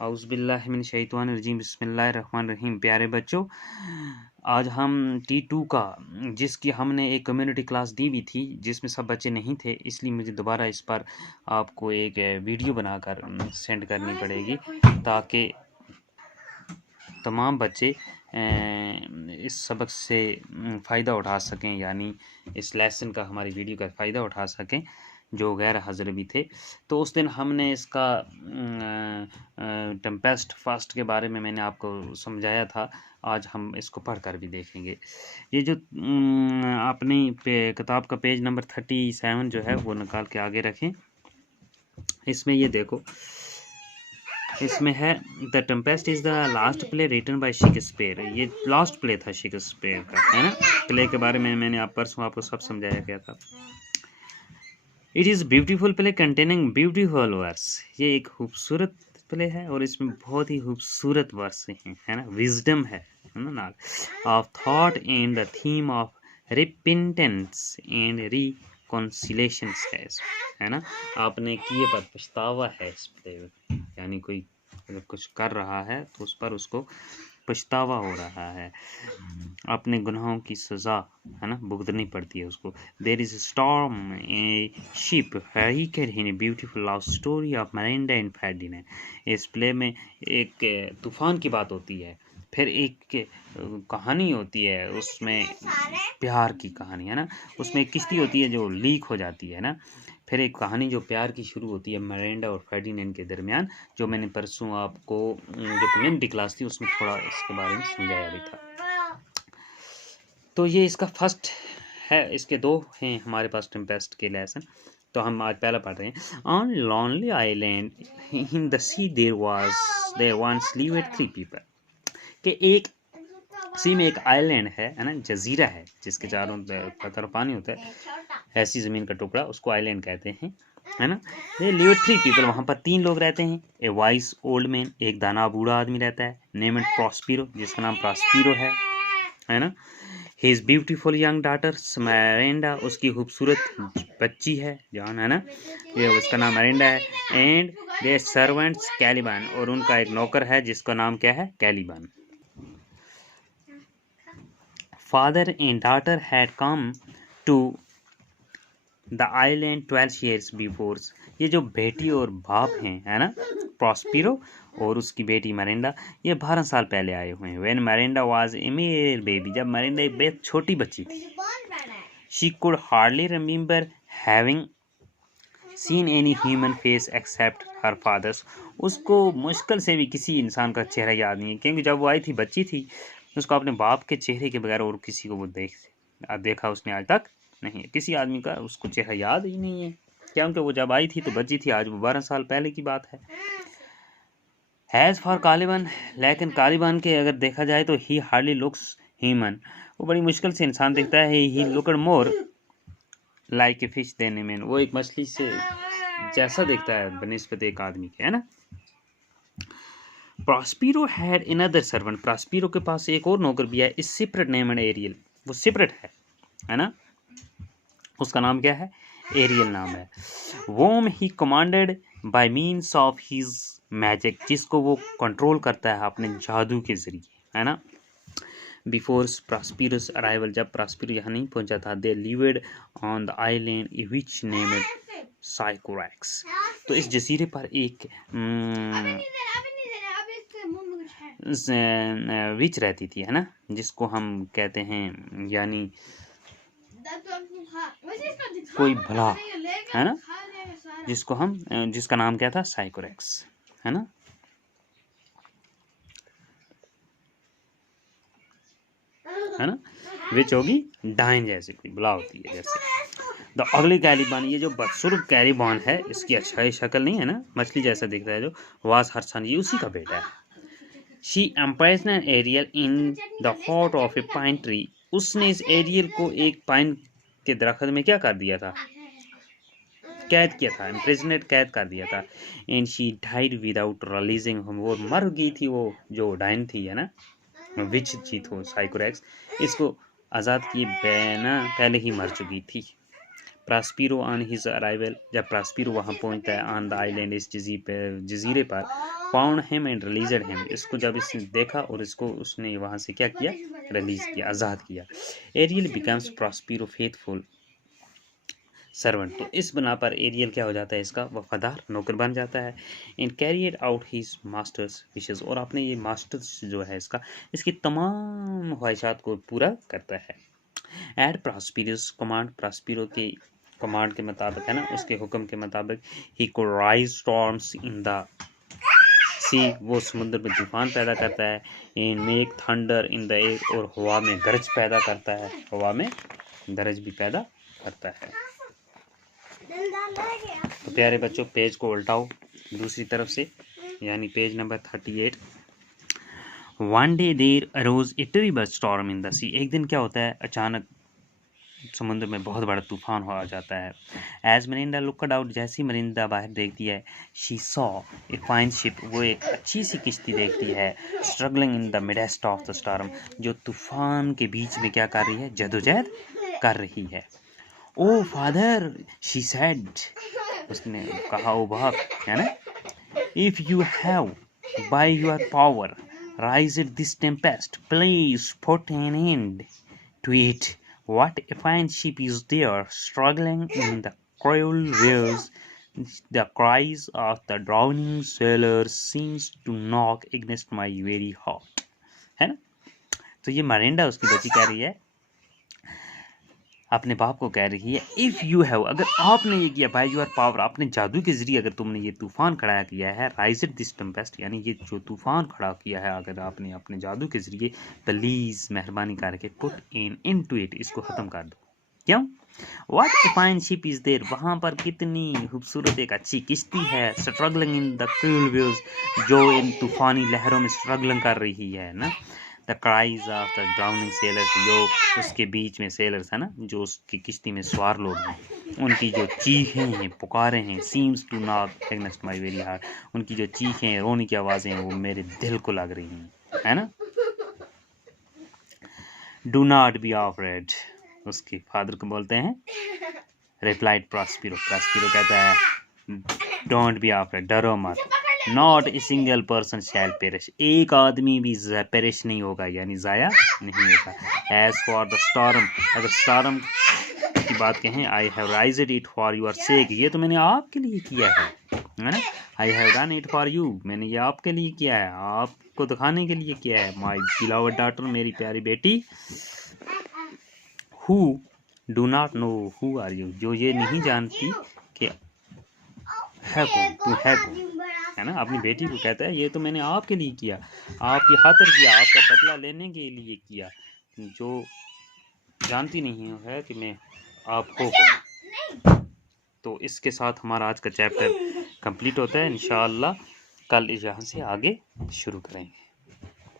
औज़ुबिल्लाहिमिनश्शैतानिर्रजीम बिस्मिल्लाहिर्रहमानिर्रहीम। प्यारे बच्चों, आज हम T2 का जिसकी हमने एक कम्युनिटी क्लास दी हुई थी जिसमें सब बच्चे नहीं थे, इसलिए मुझे दोबारा इस पर आपको एक वीडियो बनाकर सेंड करनी पड़ेगी ताकि तमाम बच्चे इस सबक से फ़ायदा उठा सकें, यानी इस लेसन का, हमारी वीडियो का फ़ायदा उठा सकें जो गैर हाज़िर भी थे। तो उस दिन हमने इसका टेम्पेस्ट फास्ट के बारे में मैंने आपको समझाया था। आज हम इसको पढ़कर भी देखेंगे। ये जो अपनी किताब का पेज नंबर 37 जो है वो निकाल के आगे रखें। इसमें ये देखो, इसमें है the tempest is the last play written by Shakespeare. ये लास्ट प्ले था शेक्सपियर का, है ना। प्ले के बारे में मैंने परसों आपको सब समझाया गया था। It is beautiful play containing beautiful verse. ये एक खूबसूरत प्ले है और इसमें बहुत ही खूबसूरत वर्स हैं, है ना। विजडम है ना, of thought and the theme of repentance and reconciliation है ना। आपने किए पर पछतावा है इस प्ले में, यानी कोई अगर कुछ कर रहा है तो उस पर उसको पछतावा हो रहा है, अपने गुनाहों की सज़ा, है ना, भुगतनी पड़ती है उसको। There is storm a ship hurricane in beautiful love story of Miranda and Ferdinand. इस प्ले में एक तूफान की बात होती है, फिर एक कहानी होती है, उसमें प्यार की कहानी, है ना। उसमें एक किश्ती होती है जो लीक हो जाती है ना, फिर एक कहानी जो प्यार की शुरू होती है मिरांडा और फेर्डिनेंड के दरमियान, जो मैंने परसों आपको जो कम्युनिटी क्लास थी उसमें थोड़ा इसके बारे में समझाया भी था। तो ये इसका फर्स्ट है, इसके दो हैं हमारे पास टेम्पेस्ट के लेसन। तो हम आज पहला पढ़ रहे हैं। On lonely island in the sea there once lived 3 people. कि एक सी में एक आइलैंड है ना, जजीरा है जिसके चारों तरफ पानी होता है, ऐसी ज़मीन का टुकड़ा, उसको आइलैंड कहते हैं, है ना। दे लिव 3 पीपल, वहाँ पर 3 लोग रहते हैं। ए वाइस ओल्ड मैन, एक दाना बूढ़ा आदमी रहता है, नेम प्रॉस्पिरो, जिसका नाम प्रॉस्पिरो है ना। हिज ब्यूटीफुल यंग डॉटर मैरेंडा, उसकी खूबसूरत बच्ची है जॉन, है ना, ये उसका नाम मैरेंडा है। एंड देयर सर्वेंट्स कैलिबान, और उनका एक नौकर है जिसका नाम क्या है, Caliban. Father and daughter had come to the island 12 years before. ये जो बेटी और बाप हैं, है ना, प्रॉस्पिरो और उसकी बेटी मरिंडा, ये 12 साल पहले आए हुए हैं। When Miranda was a mere baby, जब मरिंडा एक बेहद छोटी बच्ची थी। She could hardly remember having seen any human face except her father's. उसको मुश्किल से भी किसी इंसान का चेहरा याद नहीं है, क्योंकि जब वो आई थी, बच्ची थी, उसको अपने बाप के चेहरे के बगैर और किसी को वो देखा उसने आज तक नहीं है। किसी आदमी का उसको चेहरा याद ही नहीं है, क्योंकि वो जब आई थी तो बच्ची थी, आज वो 12 साल पहले की बात है। हैज़ फॉर कालिबान, लेकिन कालिबान के अगर देखा जाए तो ही हार्डली लुक्स ह्यूमन, वो बड़ी मुश्किल से इंसान दिखता है। He looked more like a fish than a man, वो एक मछली से जैसा दिखता है बनिस्बत एक आदमी के, है ना। Prospero had another servant, Prospero के पास एक और नौकर भी है, is separate name and Ariel, वो सेपरेट है ना, उसका नाम क्या है, एरियल नाम है। Whom he commanded by means of his magic, जिसको वो कंट्रोल करता है अपने जादू के जरिए, है ना। बिफोर प्रॉस्पिरोस अराइवल, जब प्रॉस्पिरो यहाँ नहीं पहुंचा था, they lived on the island witch named Sycorax. तो इस जजीरे पर एक विच रहती थी, है ना, जिसको हम कहते हैं, यानी कोई भला, है ना, जिसको हम जिसका नाम क्या था, साइकोरैक्स, है ना। है ना, विच होगी डाइन, जैसे कोई भला होती है जैसे। द अगली कैलिबान, ये जो बदसूरत कैलिबान है, इसकी अच्छाई शक्ल नहीं है ना, मछली जैसा दिख रहा है, जो वास हरसन, ये उसी का बेटा है। She imprisoned Ariel in the heart of a pine tree, उसने इस एरियल को एक पाइन के दरख्त में क्या कर दिया था, कैद किया था, इम्प्रिजनेट, कैद कर दिया था। And she died without releasing him, वो मर गई थी, वो जो डाइन थी, है ना, विच जी थो साइकोरैक्स, इसको आज़ाद किए बिना पहले ही मर चुकी थी। प्रास्पीरो ऑन हिज अराइवल, जब प्रास्पीरो वहाँ पहुँचता है ऑन द आइलैंड, इस जजीरे पर, फाउंड हिम एंड रिलीजड हिम, इसको जब इसने देखा और इसको उसने वहाँ से क्या किया, रिलीज किया, आज़ाद किया। एरियल बिकम्स प्रास्पीरो फेथफुल सर्वेंट, तो इस बना पर एरियल क्या हो जाता है, इसका वफादार नौकर बन जाता है। In carried out his master's wishes, और आपने ये मास्टर्स जो है इसका, इसकी तमाम ख्वाहिशात को पूरा करता है। एट प्रॉस्पिरस कमांड, प्रॉस्पिरो के कमांड के मुताबिक है ना, उसके हुक्म के मुताबिक, ही को राइज स्टॉर्म्स इन द सी, वो समुद्र में तूफान पैदा करता है। In make thunder in the air, और हवा में गरज पैदा करता है, हवा में गरज भी पैदा करता है। तो प्यारे बच्चों, पेज को उल्टाओ दूसरी तरफ से, यानी page number 38। One day there arose a terrible storm in the sea, एक दिन क्या होता है, अचानक समुद्र में बहुत बड़ा तूफान हो जाता है। एज मरिंदा लुकड आउट, जैसी मरिंदा बाहर देखती है, she saw a fine ship, वो एक अच्छी सी किश्ती देखती है, struggling in the midst of the storm, जो तूफान के बीच में क्या कर रही है, जदोजहद कर रही है। ओ फादर, शी सेड, उसने कहा, ओ बाप, है ना, if you have by your power raised this tempest, please put an end to it. What a fine ship is there, struggling in the cruel waves. The cries of the drowning sailors seems to knock against my very heart. है ना, तो ये Mirinda उसकी बच्ची कह रही है, अपने बाप को कह रही है, इफ़ यू हैव, अगर आपने ये किया, बाय योर पावर, अपने जादू के जरिए अगर तुमने ये तूफान खड़ा किया है, राइज्ड दिस टेम्पेस्ट, यानी ये जो तूफान खड़ा किया है, अगर आपने अपने जादू के जरिए, प्लीज़ मेहरबानी करके पुट इन इनटू इट, इसको ख़त्म कर दो। क्यों? What a fine ship is there, वहाँ पर कितनी खूबसूरत एक अच्छी किश्ती है, struggling in the cruel waves, जो इन तूफ़ानी लहरों में स्ट्रगलिंग कर रही है ना। The cries of the drowning sellers, जो उसके बीच में सेलर्स है ना, जो उसकी किश्ती में सवार लोग हैं, उनकी जो चीखें हैं, पुकारें हैं, seems to knock against my very heart, उनकी जो चीखें हैं, रोने की आवाज़ें हैं, वो मेरे दिल को लग रही हैं, है ना। डू नॉट बी अफ्रेड, उसके फादर को बोलते हैं, रिप्लाइड प्रॉस्पिरो, प्रॉस्पिरो कहता है, डोंट बी अफ्रेड, डरो मत, not a single person shall perish, एक आदमी भी पेरिश नहीं होगा, यानी ज़ाया नहीं होगा। एज फॉर द स्टॉर्म, अगर स्टॉर्म की बात कहें, I have राइज्ड it for your sake, ये तो मैंने आपके लिए किया है ना, I have done it for you, मैंने ये आपके लिए किया है, आपको दिखाने के लिए किया है। माई बिलव्ड डॉटर, मेरी प्यारी बेटी, who do not know who are you, जो ये नहीं जानती कि है कौन, तू है कौन, है ना, अपनी बेटी को कहता है, ये तो मैंने आपके लिए किया, आपकी खातिर किया, आपका बदला लेने के लिए किया, जो जानती नहीं है कि मैं आपको कौन। तो इसके साथ हमारा आज का चैप्टर कंप्लीट होता है। इंशाअल्लाह कल यहाँ से आगे शुरू करेंगे।